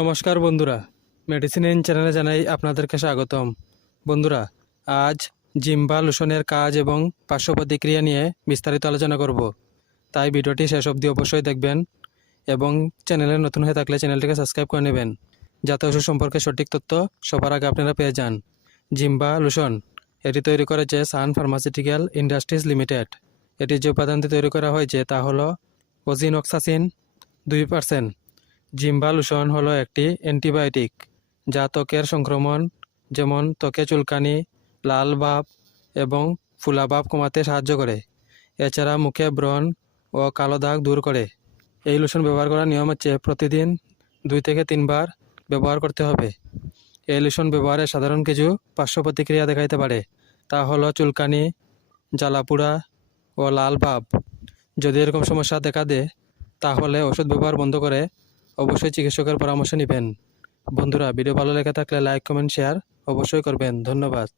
নমস্কার বন্ধুরা। Medicine in চ্যানেলে জানাই আপনাদেরকে স্বাগতম। বন্ধুরা, আজ জিম্বা লোশনের কাজ এবং পার্শ্ব প্রতিক্রিয়া নিয়ে বিস্তারিত আলোচনা করব। তাই ভিডিওটি শেষ অবধি অবশ্যই দেখবেন এবং চ্যানেলে নতুন হয়ে থাকলে চ্যানেলটিকে সাবস্ক্রাইব করে নেবেন, যাতে ওষুধ সম্পর্কে সঠিক তথ্য সবার আগে আপনারা পেয়ে যান। জিম্বা লোশন, এটি তৈরি করেছে সান ফার্মাসিউটিক্যাল ইন্ডাস্ট্রিজ লিমিটেড। এটি যে উপাদানটি তৈরি করা হয়েছে তা হলো ওজিনক্সাসিন দুই পার্সেন্ট জিম্বা লোশন হলো একটি অ্যান্টিবায়োটিক যা ত্বকের সংক্রমণ, যেমন ত্বকে চুলকানি, লাল ভাব এবং ফুলা ভাব কমাতে সাহায্য করে। এছাড়া মুখে ব্রণ ও কালো দাগ দূর করে। এই লোশন ব্যবহার করার নিয়ম হচ্ছে প্রতিদিন দুই থেকে তিনবার ব্যবহার করতে হবে। এই লোশন ব্যবহারে সাধারণ কিছু পার্শ্ব প্রতিক্রিয়া দেখাইতে পারে। তা হলো চুলকানি, জ্বালাপুড়া ও লাল ভাব। যদি এরকম সমস্যা দেখা দেয়, তাহলে ওষুধ ব্যবহার বন্ধ করে অবশ্যই চিকিৎসকের পরামর্শ নেবেন। বন্ধুরা, ভিডিও ভালো লেগে থাকলে লাইক কমেন্ট শেয়ার অবশ্যই করবেন। ধন্যবাদ।